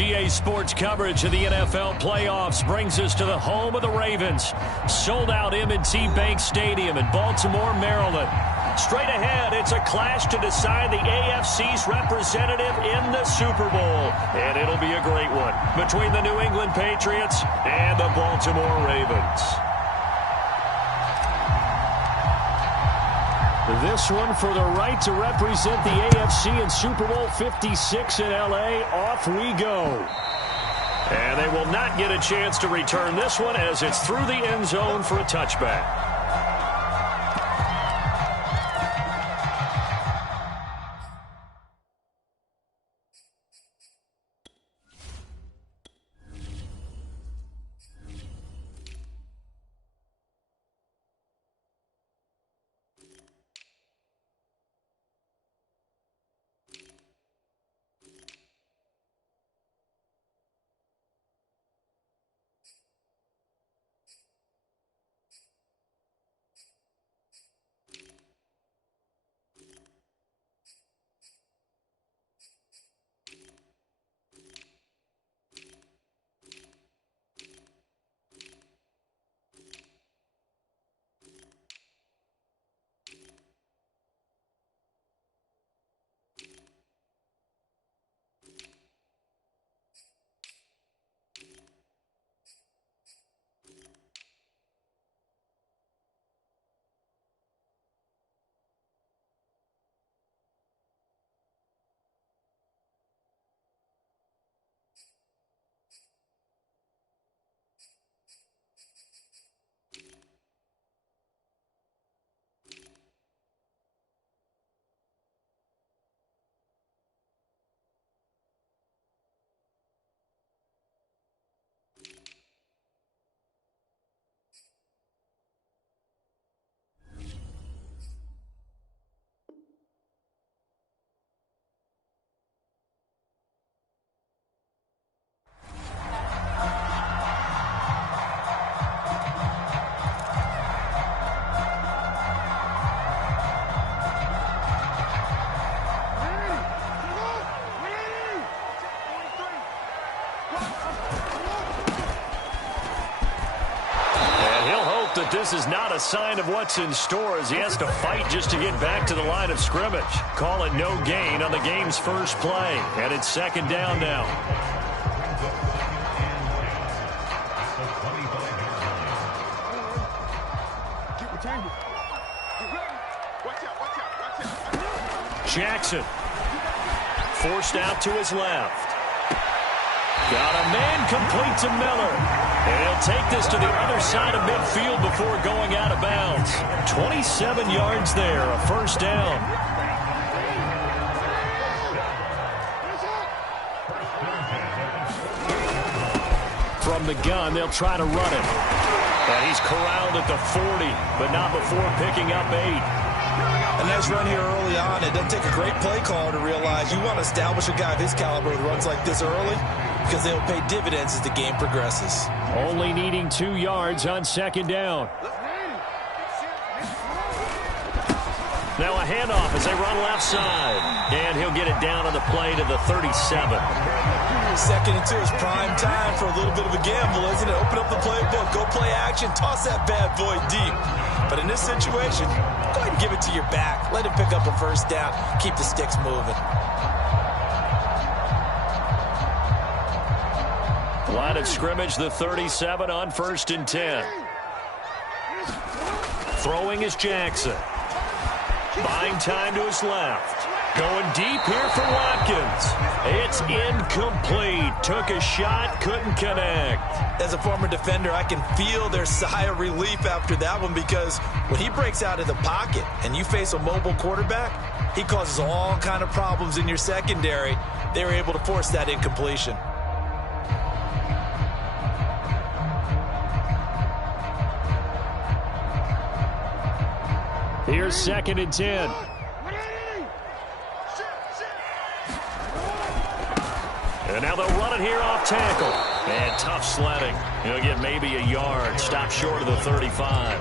EA Sports coverage of the NFL playoffs brings us to the home of the Ravens. Sold out M&T Bank Stadium in Baltimore, Maryland. Straight ahead, it's a clash to decide the AFC's representative in the Super Bowl. And it'll be a great one between the New England Patriots and the Baltimore Ravens. This one for the right to represent the AFC in Super Bowl 56 in L.A. Off we go. And they will not get a chance to return this one as it's through the end zone for a touchback. That this is not a sign of what's in store as he has to fight just to get back to the line of scrimmage. Call it no gain on the game's first play, and it's second down now. Jackson forced out to his left. Got a man complete to Miller. And he'll take this to the other side of midfield before going out of bounds. 27 yards there, a first down. From the gun, they'll try to run it. And he's corralled at the 40, but not before picking up 8. A nice run here early on. It doesn't take a great play caller to realize you want to establish a guy of his caliber with runs like this early because they'll pay dividends as the game progresses. Only needing 2 yards on second down. Now a handoff as they run left side. And he'll get it down on the play to the 37. Second and 2 is prime time for a little bit of a gamble, isn't it? Open up the playbook, go play action, toss that bad boy deep. But in this situation, go ahead and give it to your back. Let him pick up a first down. Keep the sticks moving. Line of scrimmage, the 37 on 1st and 10. Throwing is Jackson. Buying time to his left. Going deep here for Watkins. It's incomplete. Took a shot, couldn't connect. As a former defender, I can feel their sigh of relief after that one because when he breaks out of the pocket and you face a mobile quarterback, he causes all kind of problems in your secondary. They were able to force that incompletion. Here's 2nd and 10. And now they'll run it here off tackle. And tough sledding. He'll get maybe a yard. Stop short of the 35.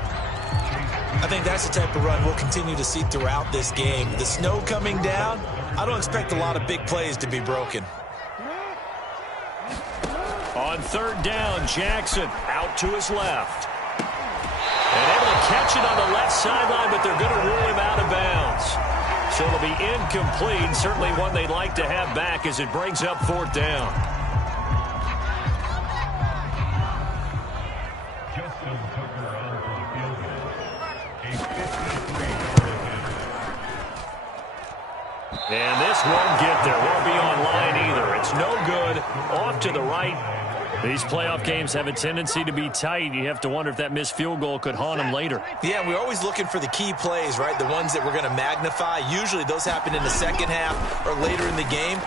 I think that's the type of run we'll continue to see throughout this game. The snow coming down, I don't expect a lot of big plays to be broken. On third down, Jackson out to his left. And able to catch it on the left sideline, but they're going to rule him out of bounds. So it'll be incomplete. Certainly one they'd like to have back as it brings up fourth down. And this won't get there. Won't be online either. It's no good. Off to the right. These playoff games have a tendency to be tight. You have to wonder if that missed field goal could haunt them later. Yeah, we're always looking for the key plays, right? The ones that we're going to magnify. Usually those happen in the second half or later in the game.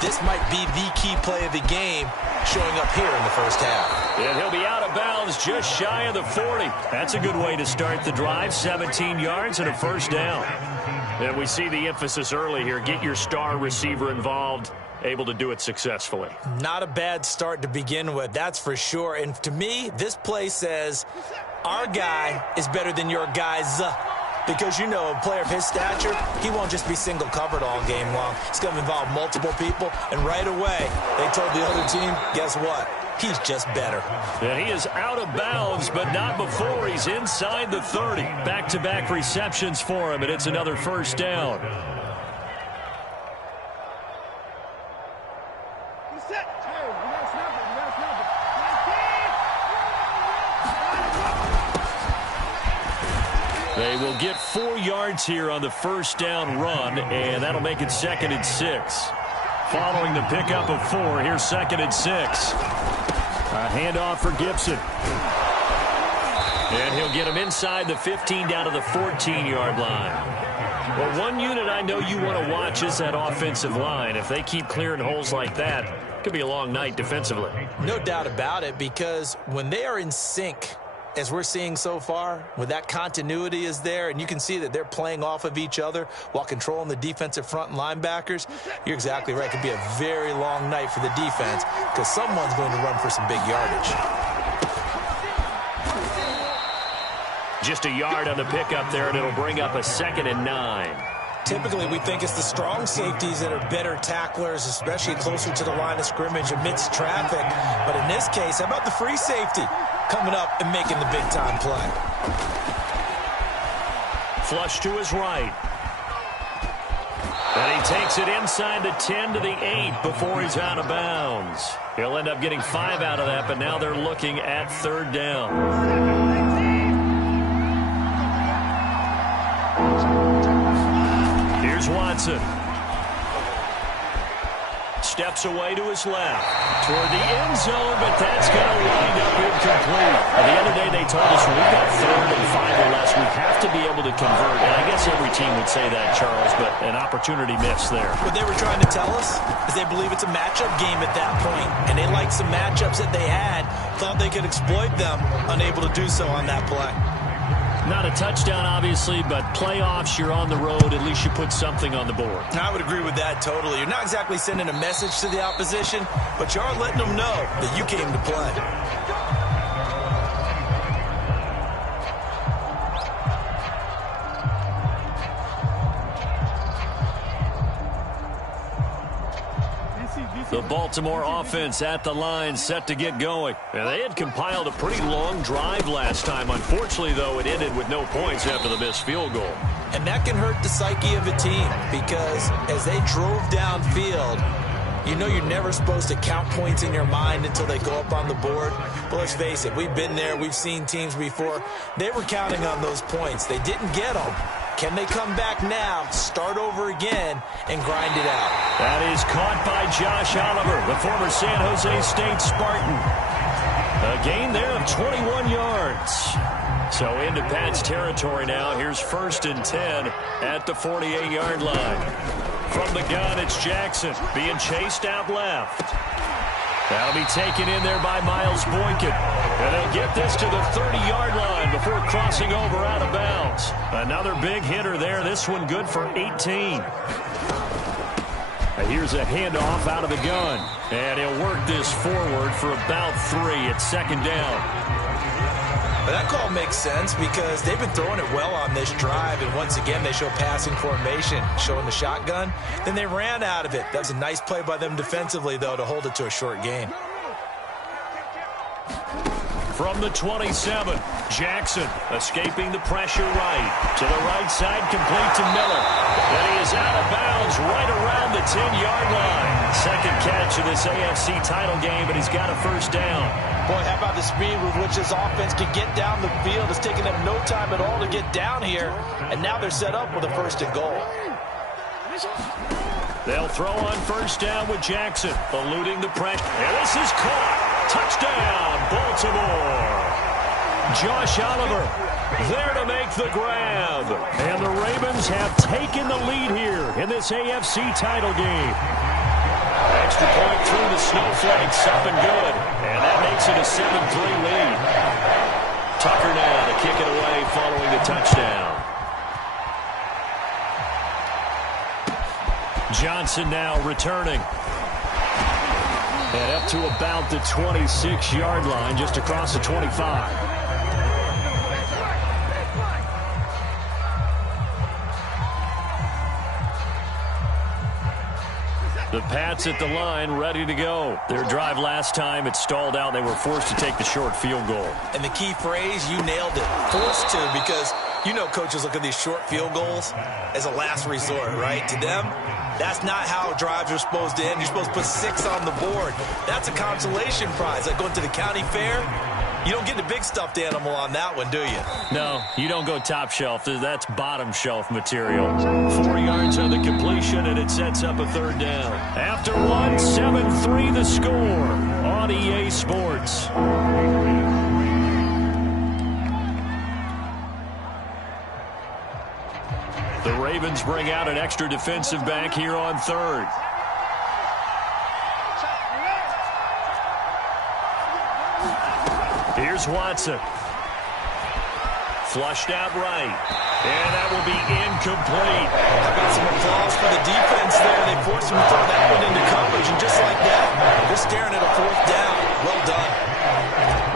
This might be the key play of the game showing up here in the first half. And he'll be out of bounds just shy of the 40. That's a good way to start the drive. 17 yards and a first down. And we see the emphasis early here. Get your star receiver involved. Able to do it successfully. Not a bad start to begin with, that's for sure. And to me, this play says our guy is better than your guys. Because, you know, a player of his stature, he won't just be single covered all game long. It's going to involve multiple people. And right away, they told the other team, guess what? He's just better. And he is out of bounds, but not before he's inside the 30. Back-to-back receptions for him, and it's another first down. They will get 4 yards here on the first down run, and that'll make it 2nd and 6. Following the pickup of 4, here's 2nd and 6. A handoff for Gibson. And he'll get him inside the 15 down to the 14-yard line. Well, one unit I know you want to watch is that offensive line. If they keep clearing holes like that, it could be a long night defensively. No doubt about it, because when they are in sync, as we're seeing so far, when that continuity is there, and you can see that they're playing off of each other while controlling the defensive front and linebackers, you're exactly right. It could be a very long night for the defense because someone's going to run for some big yardage. Just a yard on the pickup there, and it'll bring up a 2nd and 9. Typically, we think it's the strong safeties that are better tacklers, especially closer to the line of scrimmage amidst traffic. But in this case, how about the free safety coming up and making the big-time play? Flush to his right. And he takes it inside the 10 to the 8 before he's out of bounds. He'll end up getting 5 out of that, but now they're looking at third down. Here's Watson. Steps away to his left toward the end zone, but that's going to wind up incomplete. At the end of the day, they told us when we've got 3rd and 5 or less, we have to be able to convert. And I guess every team would say that, Charles, but an opportunity missed there. What they were trying to tell us is they believe it's a matchup game at that point, and they liked some matchups that they had, thought they could exploit them, unable to do so on that play. Not a touchdown, obviously, but playoffs, you're on the road. At least you put something on the board. I would agree with that totally. You're not exactly sending a message to the opposition, but you are letting them know that you came to play. The Baltimore offense at the line, set to get going. And they had compiled a pretty long drive last time. Unfortunately, though, it ended with no points after the missed field goal. And that can hurt the psyche of a team because as they drove downfield, you know you're never supposed to count points in your mind until they go up on the board. But let's face it, we've been there. We've seen teams before. They were counting on those points. They didn't get them. Can they come back now, start over again, and grind it out? That is caught by Josh Oliver, the former San Jose State Spartan. A gain there of 21 yards. So into Pat's territory now. Here's 1st and 10 at the 48-yard line. From the gun, it's Jackson being chased out left. That'll be taken in there by Miles Boykin. And they'll get this to the 30-yard line before crossing over out of bounds. Another big hitter there. This one good for 18. And here's a handoff out of the gun. And he'll work this forward for about 3 at 2nd down. But that call makes sense because they've been throwing it well on this drive, and once again they show passing formation, showing the shotgun. Then they ran out of it. That was a nice play by them defensively, though, to hold it to a short gain. From the 27, Jackson escaping the pressure right. To the right side, complete to Miller. And he is out of bounds right around the 10-yard line. Second catch of this AFC title game, and he's got a first down. Boy, how about the speed with which this offense can get down the field? It's taking them no time at all to get down here. And now they're set up with a first and goal. They'll throw on first down with Jackson, eluding the pressure. And this is caught. Touchdown, Baltimore. Josh Oliver there to make the grab. And the Ravens have taken the lead here in this AFC title game. Extra point through the snowflakes, up and good. And that makes it a 7-3 lead. Tucker now to kick it away following the touchdown. Johnson now returning. And up to about the 26-yard line, just across the 25. The Pats at the line, ready to go. Their drive last time, it stalled out. They were forced to take the short field goal. And the key phrase, you nailed it. Forced to, because you know coaches look at these short field goals as a last resort, right? To them, that's not how drives are supposed to end. You're supposed to put 6 on the board. That's a consolation prize. Like going to the county fair, you don't get the big stuffed animal on that one, do you? No, you don't go top shelf. That's bottom shelf material. 4 yards on the completion, and it sets up a third down. After one, 7-3 the score on EA Sports. The Ravens bring out an extra defensive back here on third. Here's Watson. Flushed out right. And that will be incomplete. How about some applause for the defense there? They forced him to throw that one into coverage, and just like that, they're staring at a fourth down. Well done.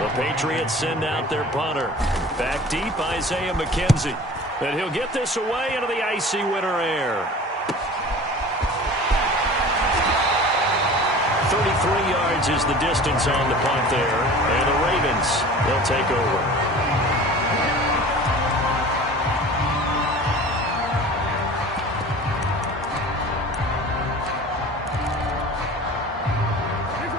The Patriots send out their punter. Back deep, Isaiah McKenzie. And he'll get this away into the icy winter air. 33 yards is the distance on the punt there. And the Ravens, they'll take over.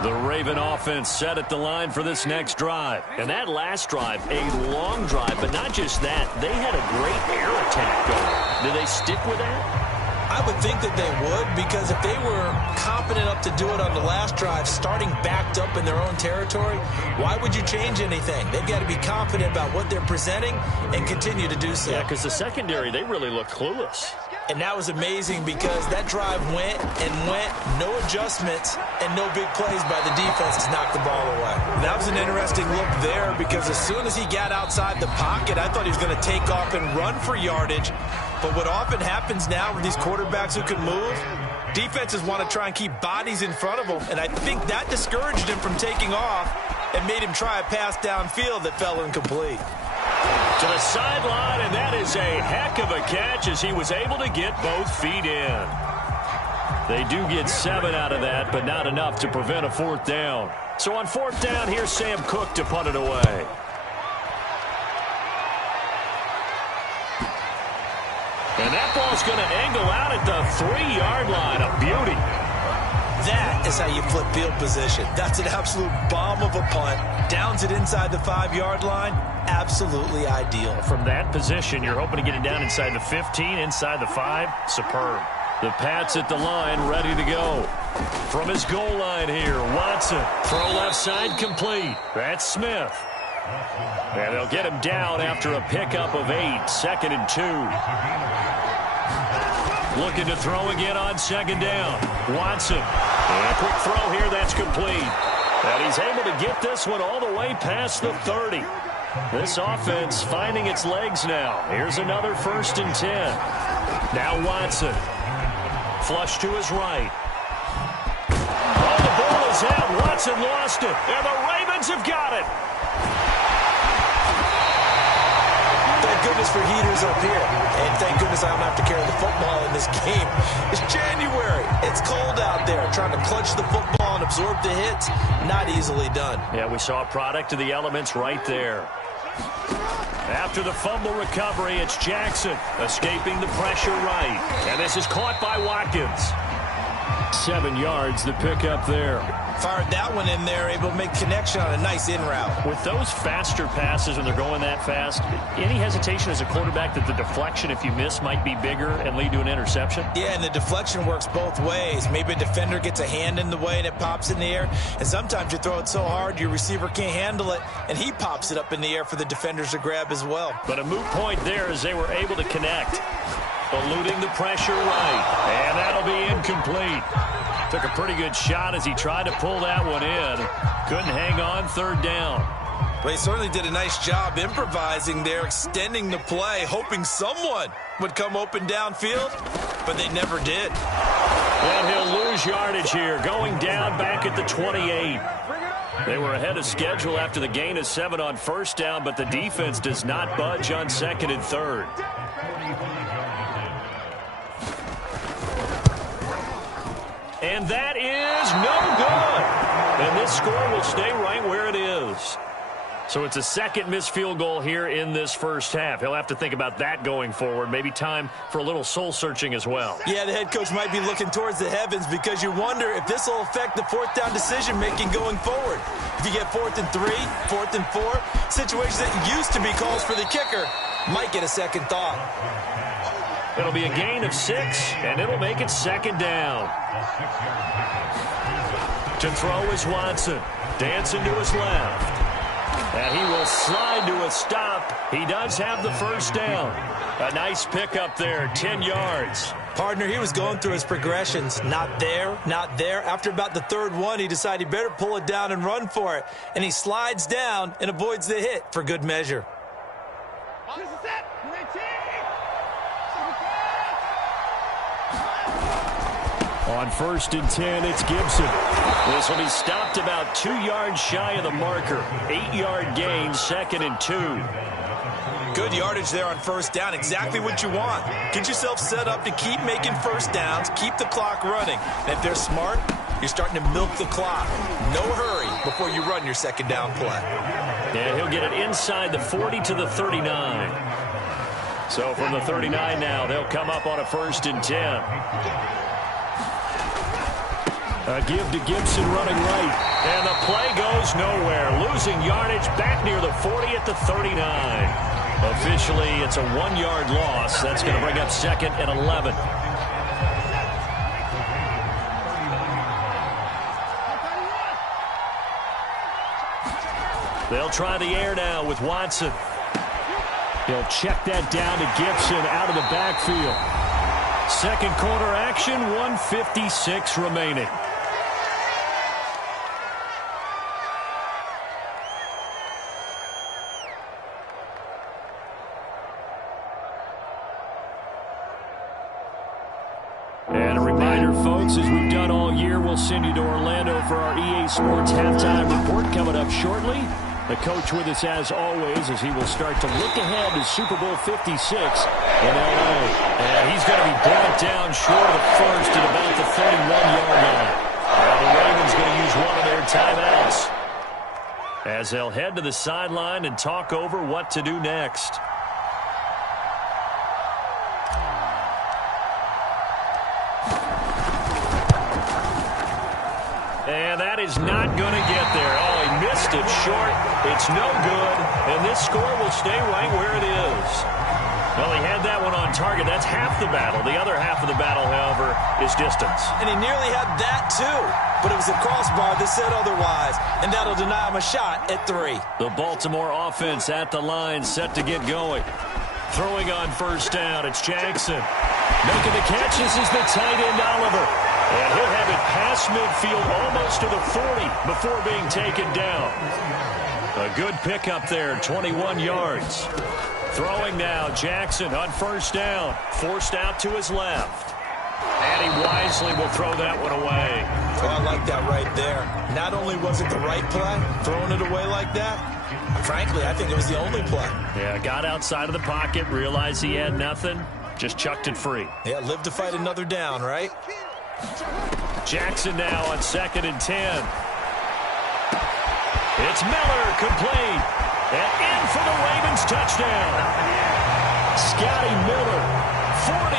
The Raven offense set at the line for this next drive. And that last drive, a long drive, but not just that. They had a great air attack going. Did they stick with that? I would think that they would, because if they were confident enough to do it on the last drive, starting backed up in their own territory, why would you change anything? They've got to be confident about what they're presenting and continue to do so. Yeah, because the secondary, they really look clueless. And that was amazing because that drive went and went, no adjustments, and no big plays by the defense to knock the ball away. That was an interesting look there because as soon as he got outside the pocket, I thought he was going to take off and run for yardage. But what often happens now with these quarterbacks who can move, defenses want to try and keep bodies in front of them, and I think that discouraged him from taking off and made him try a pass downfield that fell incomplete. To the sideline, and that is a heck of a catch as he was able to get both feet in. They do get 7 out of that, but not enough to prevent a fourth down. So on fourth down, here's Sam Cook to punt it away. And that ball's going to angle out at the 3-yard line. A beauty. That is how you flip field position. That's an absolute bomb of a punt. Downs it inside the 5-yard line. Absolutely ideal. From that position, you're hoping to get it down inside the 15, inside the 5. Superb. The Pats at the line, ready to go. From his goal line here, Watson. Throw left side complete. That's Smith. And they'll get him down after a pickup of 8. 2nd and 2. Looking to throw again on 2nd down. Watson. And a quick throw here, that's complete. And he's able to get this one all the way past the 30. This offense finding its legs now. Here's another 1st and 10. Now Watson. Flush to his right. Oh, the ball is out. Watson lost it. And the Ravens have got it. Thank goodness for heaters up here. And thank goodness I don't have to carry the football in this game. It's January. It's cold out there. Trying to clutch the football and absorb the hits, not easily done. Yeah, we saw a product of the elements right there. After the fumble recovery, it's Jackson escaping the pressure right. And this is caught by Watkins. 7 yards, the pickup there. Fired that one in there, able to make connection on a nice in route. With those faster passes when they're going that fast, any hesitation as a quarterback that the deflection, if you miss, might be bigger and lead to an interception? Yeah, and the deflection works both ways. Maybe a defender gets a hand in the way and it pops in the air. And sometimes you throw it so hard your receiver can't handle it, and he pops it up in the air for the defenders to grab as well. But a moot point there as they were able to connect. Eluding the pressure right. And that'll be incomplete. Took a pretty good shot as he tried to pull that one in. Couldn't hang on, third down. Well, he certainly did a nice job improvising there, extending the play, hoping someone would come open downfield, but they never did. And he'll lose yardage here, going down back at the 28. They were ahead of schedule after the gain of 7 on first down, but the defense does not budge on second and third. And that is no good. And this score will stay right where it is. So it's a second missed field goal here in this first half. He'll have to think about that going forward. Maybe time for a little soul-searching as well. Yeah, the head coach might be looking towards the heavens because you wonder if this will affect the fourth down decision-making going forward. If you get 4th and 3, 4th and 4, situations that used to be calls for the kicker might get a second thought. It'll be a gain of 6, and it'll make it second down. To throw is Watson. Dancing to his left. And he will slide to a stop. He does have the first down. A nice pickup there, 10 yards. Partner, he was going through his progressions. Not there, not there. After about the third one, he decided he better pull it down and run for it. And he slides down and avoids the hit for good measure. On 1st and 10, it's Gibson. This will be stopped about 2 yards shy of the marker. 8-yard gain, 2nd and 2. Good yardage there on first down. Exactly what you want. Get yourself set up to keep making first downs, keep the clock running. And if they're smart, you're starting to milk the clock. No hurry before you run your second down play. Yeah, he'll get it inside the 40 to the 39. So from the 39 now, they'll come up on a 1st and 10. A give to Gibson running right. And the play goes nowhere. Losing yardage back near the 40 at the 39. Officially, it's a 1-yard loss. That's going to bring up 2nd and 11. They'll try the air now with Watson. He'll check that down to Gibson out of the backfield. Second quarter action, 1:56 remaining. Folks, as we've done all year, we'll send you to Orlando for our EA Sports halftime report coming up shortly. The coach with us as always as he will start to look ahead to Super Bowl 56 in L.A. And he's going to be brought down short of the first at about the 31-yard line. Now the Ravens going to use one of their timeouts as they'll head to the sideline and talk over what to do next. And that is not going to get there. Oh, he missed it short. It's no good. And this score will stay right where it is. Well, he had that one on target. That's half the battle. The other half of the battle, however, is distance. And he nearly had that, too. But it was a crossbar that said otherwise. And that'll deny him a shot at 3. The Baltimore offense at the line, set to get going. Throwing on first down, it's Jackson. Making the catch, this is the tight end, Oliver. And he'll have it past midfield almost to the 40 before being taken down. A good pickup there, 21 yards. Throwing now, Jackson on first down. Forced out to his left. And he wisely will throw that one away. Oh, I like that right there. Not only was it the right play, throwing it away like that, frankly, I think it was the only play. Yeah, got outside of the pocket, realized he had nothing. Just chucked it free. Yeah, live to fight another down, right? Jackson now on 2nd and 10. It's Miller, complete. And in for the Ravens touchdown. Scotty Miller,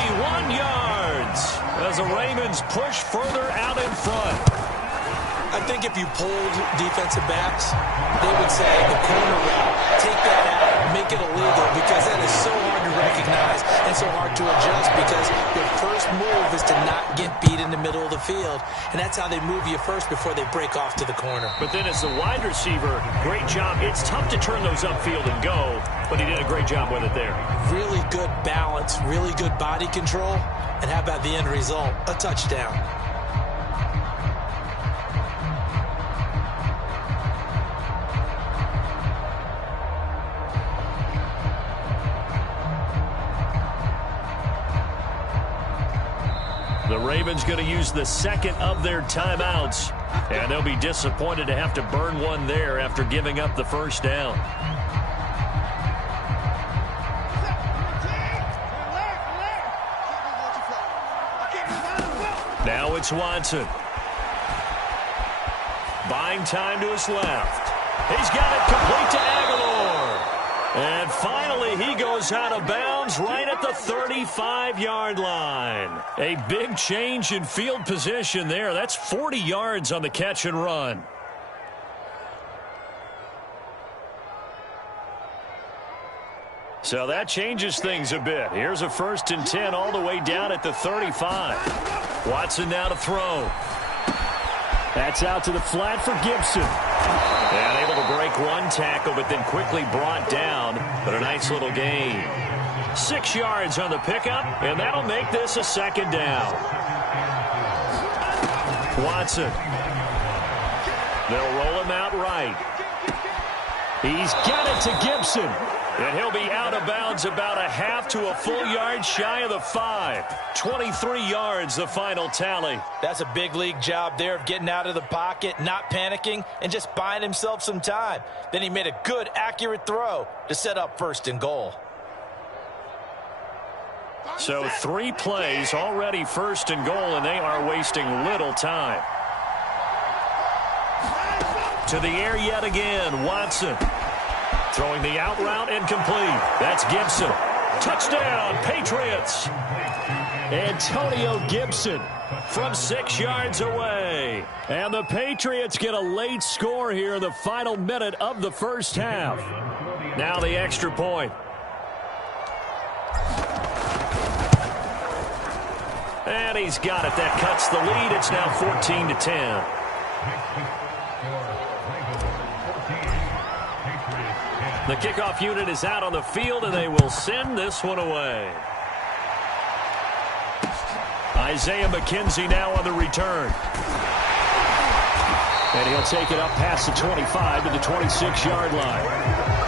41 yards. As the Ravens push further out in front. I think if you polled defensive backs, they would say the corner route, take that out, make it illegal, because that is so hard to recognize and so hard to adjust, because your first move is to not get beat in the middle of the field, and that's how they move you first before they break off to the corner. But then as the wide receiver, great job. It's tough to turn those upfield and go, but he did a great job with it there. Really good balance, really good body control, and how about the end result? A touchdown. The Ravens going to use the second of their timeouts, and they'll be disappointed to have to burn one there after giving up the first down. Now it's Watson. Buying time to his left. He's got it complete to Aguilar. And finally, he goes out of bounds right at the 35-yard line. A big change in field position there. That's 40 yards on the catch and run. So that changes things a bit. Here's a 1st and 10 all the way down at the 35. Watson now to throw. That's out to the flat for Gibson. And able to break one tackle, but then quickly brought down. But a nice little gain. 6 yards on the pickup, and that'll make this a 2nd down. Watson. They'll roll him out right. He's got it to Gibson. And he'll be out of bounds about a half to a full yard shy of the 5. 23 yards, the final tally. That's a big league job there of getting out of the pocket, not panicking, and just buying himself some time. Then he made a good, accurate throw to set up 1st and goal. So 3 plays, already 1st and goal, and they are wasting little time. To the air yet again, Watson. Throwing the out route incomplete. That's Gibson. Touchdown, Patriots. Antonio Gibson from 6 yards away. And the Patriots get a late score here in the final minute of the first half. Now the extra point. And he's got it. That cuts the lead. It's now 14-10. The kickoff unit is out on the field, and they will send this one away. Isaiah McKenzie now on the return. And he'll take it up past the 25 to the 26-yard line.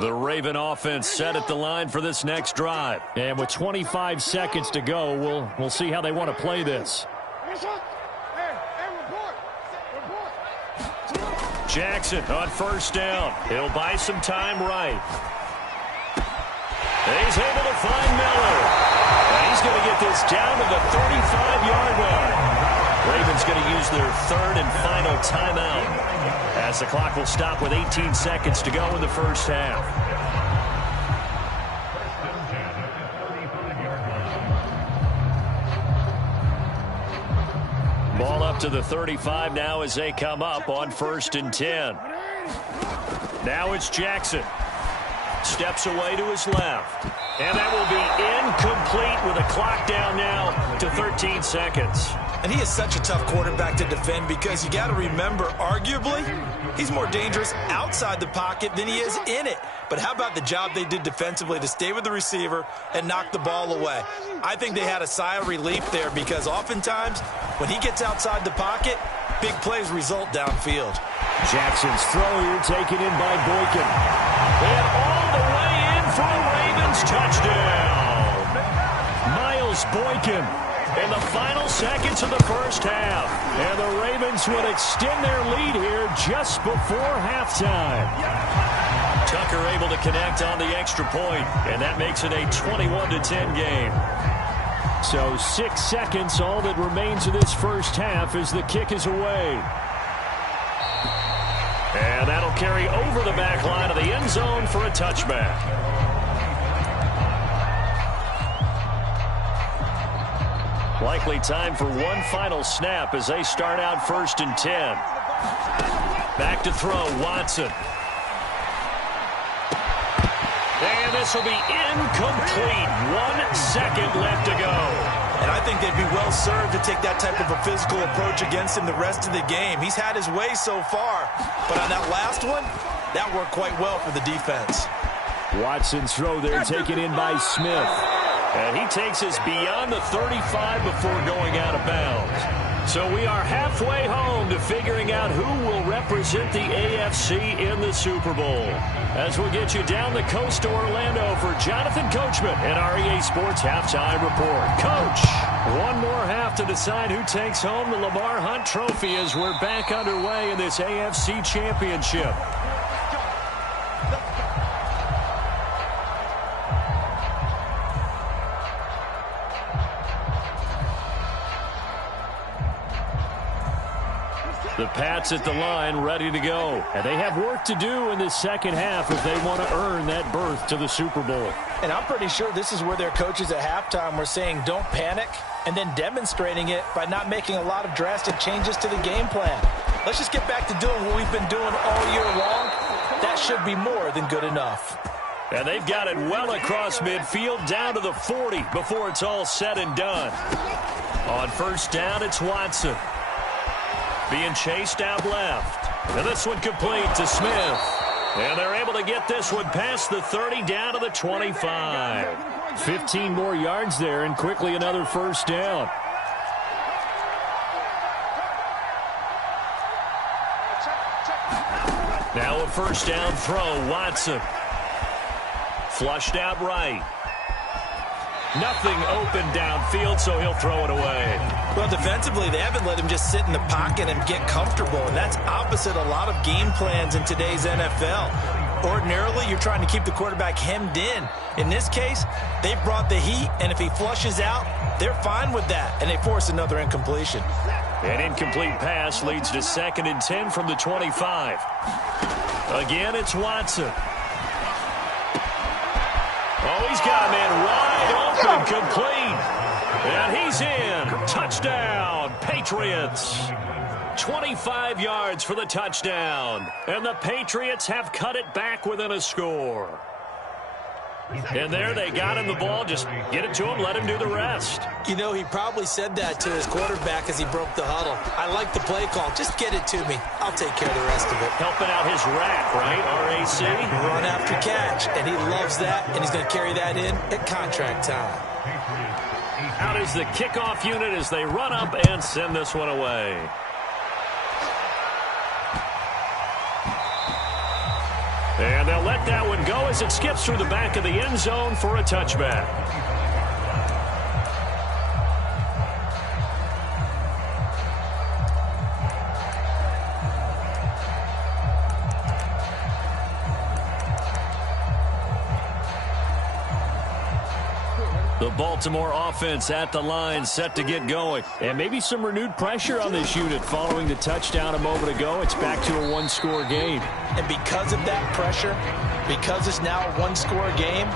The Raven offense set at the line for this next drive. And with 25 seconds to go, we'll see how they want to play this. Jackson on 1st down. He'll buy some time right. He's able to find Miller. And he's going to get this down to the 35-yard line. Ravens going to use their 3rd and final timeout, as the clock will stop with 18 seconds to go in the first half. Ball up to the 35 now as they come up on 1st and 10. Now it's Jackson. Steps away to his left. And that will be incomplete with a clock down now to 13 seconds. And he is such a tough quarterback to defend, because you got to remember, arguably, he's more dangerous outside the pocket than he is in it. But how about the job they did defensively to stay with the receiver and knock the ball away? I think they had a sigh of relief there, because oftentimes when he gets outside the pocket, big plays result downfield. Jackson's throw here taken in by Boykin. And all the way in for a Ravens touchdown. Miles Boykin in the final seconds of the first half. And the Ravens would extend their lead here just before halftime. Tucker able to connect on the extra point, and that makes it a 21-10 game. So 6 seconds, all that remains of this first half as the kick is away. And that'll carry over the back line of the end zone for a touchback. Likely time for one final snap as they start out 1st and 10. Back to throw, Watson. And this will be incomplete. 1 second left to go. And I think they'd be well served to take that type of a physical approach against him the rest of the game. He's had his way so far. But on that last one, that worked quite well for the defense. Watson's throw there taken in by Smith. And he takes us beyond the 35 before going out of bounds. So we are halfway home to figuring out who will represent the AFC in the Super Bowl. As we get you down the coast to Orlando for Jonathan Coachman and our EA Sports Halftime Report. Coach, one more half to decide who takes home the Lamar Hunt Trophy as we're back underway in this AFC Championship. The Pats at the line, ready to go. And they have work to do in the second half if they want to earn that berth to the Super Bowl. And I'm pretty sure this is where their coaches at halftime were saying don't panic, and then demonstrating it by not making a lot of drastic changes to the game plan. Let's just get back to doing what we've been doing all year long. That should be more than good enough. And they've got it well across midfield down to the 40 before it's all said and done. On first down, it's Watson. Being chased out left. And this one complete to Smith. And they're able to get this one past the 30 down to the 25. 15 more yards there and quickly another first down. Now a first down throw, Watson. Flushed out right. Nothing open downfield, so he'll throw it away. Well, defensively, they haven't let him just sit in the pocket and get comfortable, and that's opposite a lot of game plans in today's NFL. Ordinarily, you're trying to keep the quarterback hemmed in. In this case, they brought the heat, and if he flushes out, they're fine with that, and they force another incompletion. An incomplete pass leads to 2nd and 10 from the 25. Again, it's Watson. Oh, he's got a man wide open, complete. And he's in. Touchdown, Patriots. 25 yards for the touchdown. And the Patriots have cut it back within a score. And there they got him the ball. Just get it to him, let him do the rest. You know, he probably said that to his quarterback as he broke the huddle. I like the play call. Just get it to me. I'll take care of the rest of it. Helping out his rack, right, RAC? Run after catch, and he loves that, and he's going to carry that in at contract time. Out is the kickoff unit as they run up and send this one away. And they'll let that one go as it skips through the back of the end zone for a touchback. The Baltimore offense at the line, set to get going. And maybe some renewed pressure on this unit following the touchdown a moment ago. It's back to a one-score game. And because of that pressure, because it's now a one-score game,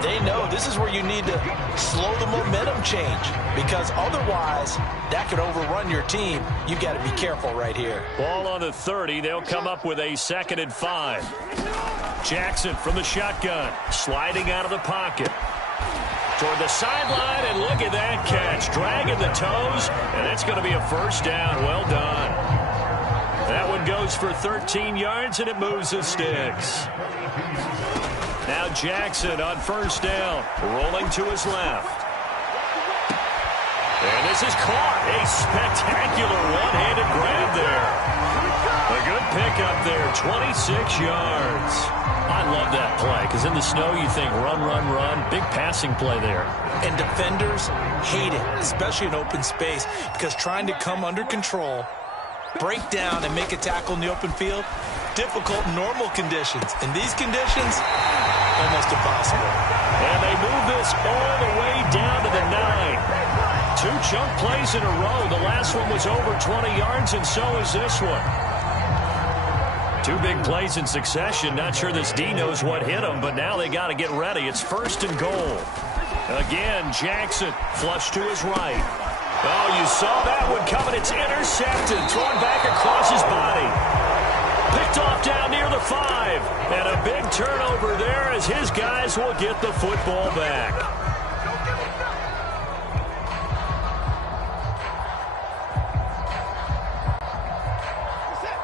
they know this is where you need to slow the momentum change. Because otherwise, that could overrun your team. You got to be careful right here. Ball on the 30. They'll come up with a 2nd and 5. Jackson from the shotgun, sliding out of the pocket. Toward the sideline, and look at that catch. Dragging the toes, and it's going to be a first down. Well done. That one goes for 13 yards, and it moves the sticks. Now Jackson on first down, rolling to his left. And this is caught. A spectacular one-handed grab there. A good pickup there, 26 yards. I love that play because in the snow you think run, run, run. Big passing play there. And defenders hate it, especially in open space, because trying to come under control, break down, and make a tackle in the open field, difficult in normal conditions. In these conditions, almost impossible. And they move this all the way down to the 9. 2 chunk plays in a row. The last one was over 20 yards, and so is this one. 2 big plays in succession. Not sure this D knows what hit him, but now they got to get ready. It's 1st and goal. Again, Jackson flush to his right. Oh, you saw that one coming. It's intercepted. Thrown back across his body. Picked off down near the 5. And a big turnover there as his guys will get the football back.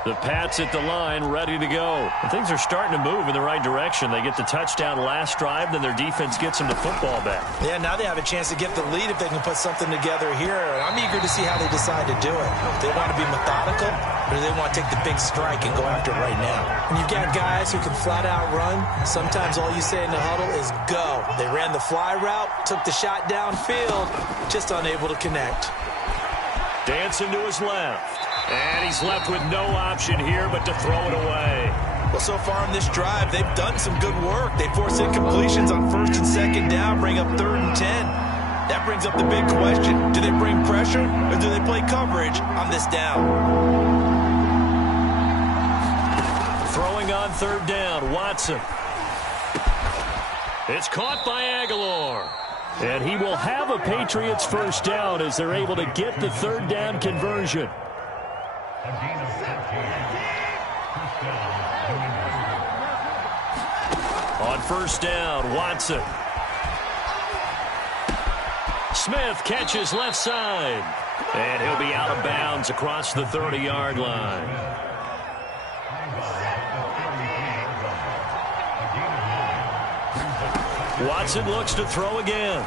The Pats at the line, ready to go. And things are starting to move in the right direction. They get the touchdown last drive, then their defense gets them the football back. Yeah, now they have a chance to get the lead if they can put something together here. And I'm eager to see how they decide to do it. Do they want to be methodical, or do they want to take the big strike and go after it right now? When you've got guys who can flat out run, sometimes all you say in the huddle is go. They ran the fly route, took the shot downfield, just unable to connect. Dancing to his left. And he's left with no option here but to throw it away. Well, so far in this drive, they've done some good work. They force incompletions on 1st and 2nd down, bring up 3rd and 10. That brings up the big question. Do they bring pressure or do they play coverage on this down? Throwing on 3rd down, Watson. It's caught by Aguilar. And he will have a Patriots 1st down as they're able to get the 3rd down conversion. On 1st down, Watson. Smith catches left side. And he'll be out of bounds across the 30-yard line. Watson looks to throw again.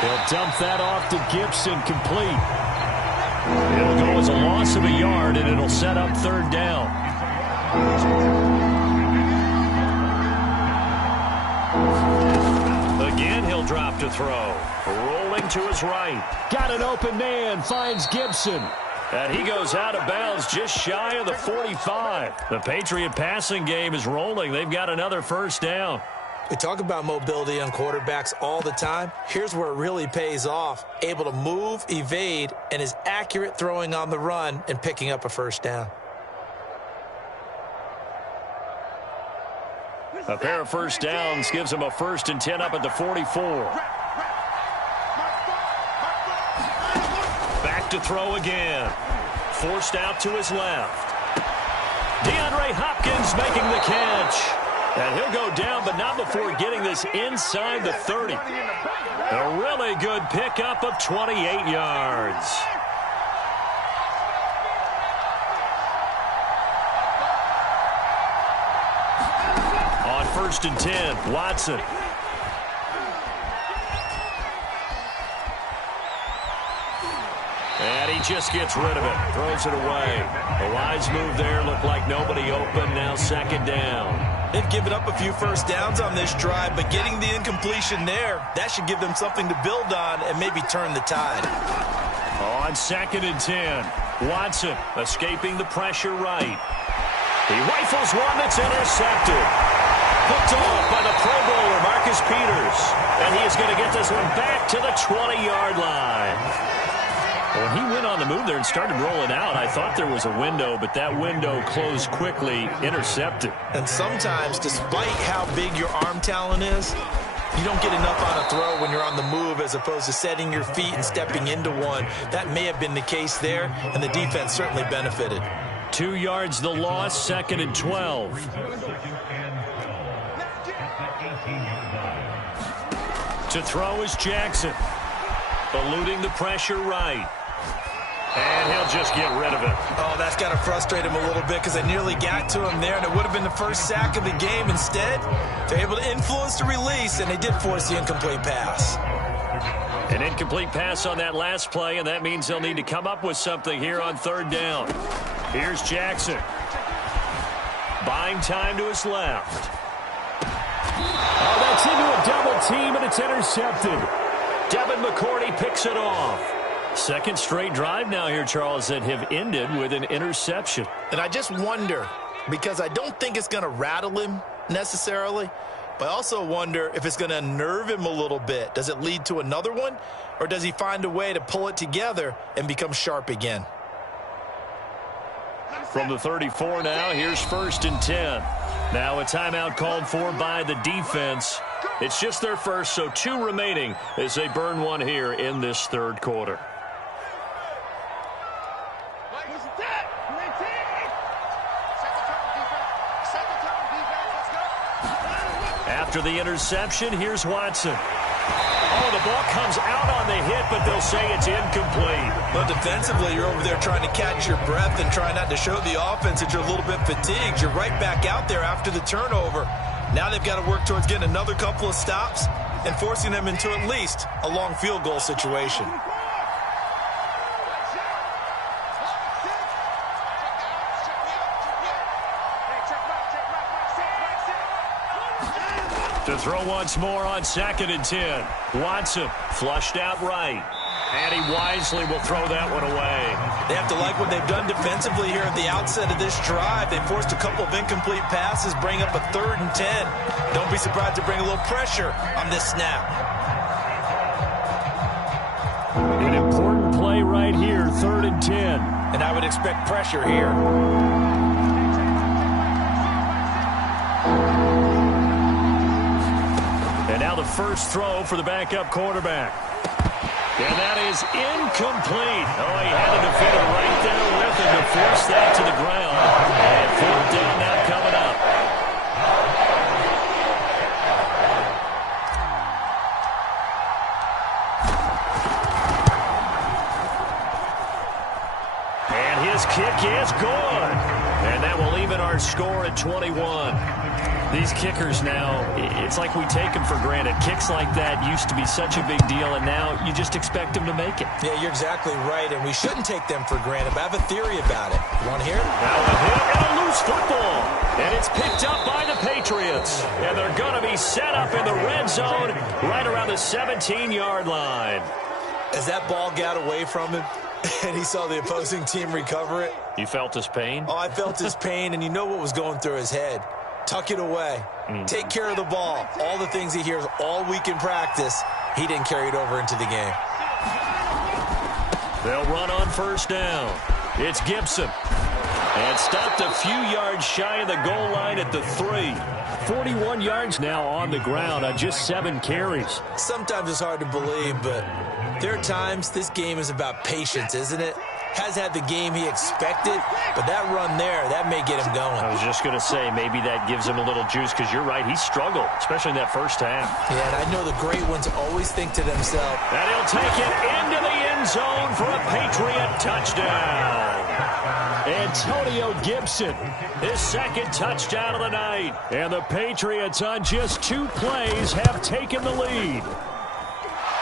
He'll dump that off to Gibson, complete. It'll go as a loss of a yard, and it'll set up 3rd down. Again, he'll drop to throw. Rolling to his right. Got an open man, finds Gibson. And he goes out of bounds just shy of the 45. The Patriot passing game is rolling. They've got another 1st down. We talk about mobility on quarterbacks all the time. Here's where it really pays off. Able to move, evade, and is accurate throwing on the run and picking up a 1st down. A pair of 1st downs gives him a 1st and 10 up at the 44. Back to throw again. Forced out to his left. DeAndre Hopkins making the catch. And he'll go down, but not before getting this inside the 30. A really good pickup of 28 yards. On 1st and 10, Watson. And he just gets rid of it, throws it away. A wise move there, looked like nobody open, now 2nd down. They've given up a few 1st downs on this drive, but getting the incompletion there, that should give them something to build on and maybe turn the tide. On 2nd and 10, Watson escaping the pressure right. He rifles one that's intercepted. Picked off by the Pro Bowler, Marcus Peters. And he is going to get this one back to the 20-yard line. When he went on the move there and started rolling out, I thought there was a window, but that window closed quickly, intercepted. And sometimes, despite how big your arm talent is, you don't get enough on a throw when you're on the move as opposed to setting your feet and stepping into one. That may have been the case there, and the defense certainly benefited. 2 yards the loss, 2nd and 12. To throw is Jackson. Eluding the pressure right. And he'll just get rid of it. Oh, that's got to frustrate him a little bit because they nearly got to him there, and it would have been the 1st sack of the game. Instead, they're able to influence the release, and they did force the incomplete pass. An incomplete pass on that last play, and that means they'll need to come up with something here on third down. Here's Jackson. Buying time to his left. Oh, that's into a double team, and it's intercepted. Devin McCourty picks it off. Second straight drive now here, Charles, that have ended with an interception. And I just wonder, because I don't think it's going to rattle him necessarily, but I also wonder if it's going to unnerve him a little bit. Does it lead to another one, or does he find a way to pull it together and become sharp again? From the 34 now, here's 1st and 10. Now a timeout called for by the defense. It's just their first, so 2 remaining as they burn one here in this third quarter. After the interception, here's Watson. Oh, the ball comes out on the hit, but they'll say it's incomplete. Well, defensively, you're over there trying to catch your breath and try not to show the offense that you're a little bit fatigued. You're right back out there after the turnover. Now they've got to work towards getting another couple of stops and forcing them into at least a long field goal situation. To throw once more on 2nd and 10. Watson flushed out right. And he wisely will throw that one away. They have to like what they've done defensively here at the outset of this drive. They forced a couple of incomplete passes, bring up a 3rd and 10. Don't be surprised to bring a little pressure on this snap. An important play right here, 3rd and 10. And I would expect pressure here. And now the first throw for the backup quarterback. And that is incomplete. Oh, he had a defender right there with him to force that to the ground. And 4th down now coming up. And his kick is good. And that will even our score at 21. These kickers now, it's like we take them for granted. Kicks like that used to be such a big deal, and now you just expect them to make it. Yeah, you're exactly right, and we shouldn't take them for granted, but I have a theory about it. You want to hear it? Now a hit and a loose football, and it's picked up by the Patriots. And they're going to be set up in the red zone right around the 17-yard line. As that ball got away from him, and he saw the opposing team recover it. You felt his pain? Oh, I felt his pain, and you know what was going through his head. Tuck it away. Take care of the ball. All the things he hears all week in practice, he didn't carry it over into the game. They'll run on 1st down. It's Gibson. And stopped a few yards shy of the goal line at the 3. 41 yards now on the ground on just 7 carries. Sometimes it's hard to believe, but there are times this game is about patience, isn't it? Has had the game he expected, but that run there, that may get him going. I was just going to say, maybe that gives him a little juice, because you're right, he struggled, especially in that first half. Yeah, and I know the great ones always think to themselves. And he'll take it into the end zone for a Patriot touchdown. Antonio Gibson, his 2nd touchdown of the night. And the Patriots on just 2 plays have taken the lead.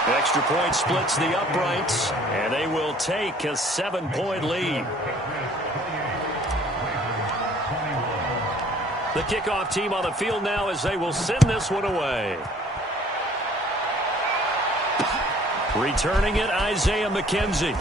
Extra point splits the uprights, and they will take a 7-point lead. The kickoff team on the field now as they will send this one away. Returning it, Isaiah McKenzie.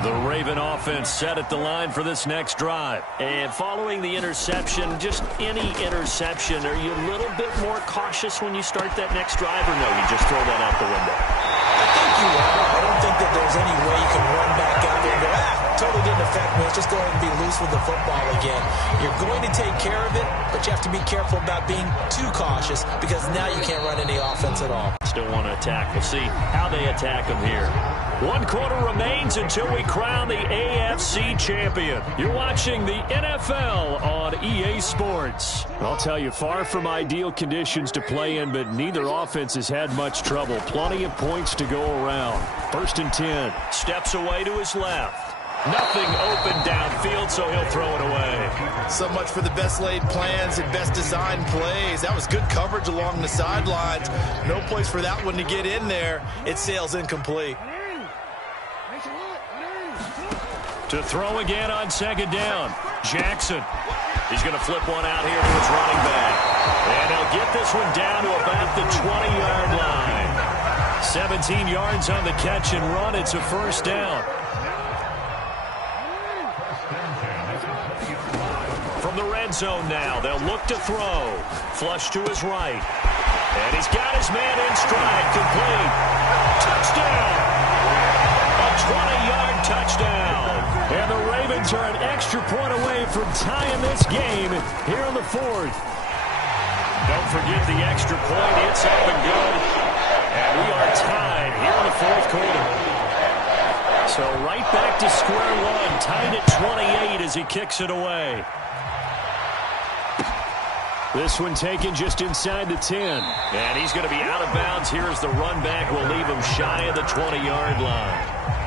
The Raven offense set at the line for this next drive. And following the interception, just any interception, are you a little bit more cautious when you start that next drive, or no, you just throw that out the window? I think you are. I don't think that there's any way you can run back out there and go, totally didn't affect me. Let's just go ahead and be loose with the football again. You're going to take care of it, but you have to be careful about being too cautious, because now you can't run any offense at all. Still want to attack. We'll see how they attack them here. 1 quarter remains until we crown the AFC champion. You're watching the NFL on EA Sports. I'll tell you, far from ideal conditions to play in, but neither offense has had much trouble. Plenty of points to go around. 1st and 10. Steps away to his left. Nothing open downfield, so he'll throw it away. So much for the best laid plans and best designed plays. That was good coverage along the sidelines. No place for that one to get in there. It sails incomplete. To throw again on second down. Jackson. He's going to flip one out here to his running back. And he'll get this one down to about the 20-yard line. 17 yards on the catch and run. It's a first down. From the red zone now, they'll look to throw. Flush to his right. And he's got his man in stride. Complete. Touchdown. A 20-yard touchdown. And the Ravens are an extra point away from tying this game here in the fourth. Don't forget the extra point. It's up and good. And we are tied here in the fourth quarter. So right back to square one. Tied at 28 as he kicks it away. This one taken just inside the 10. And he's going to be out of bounds here as the run back will leave him shy of the 20-yard line.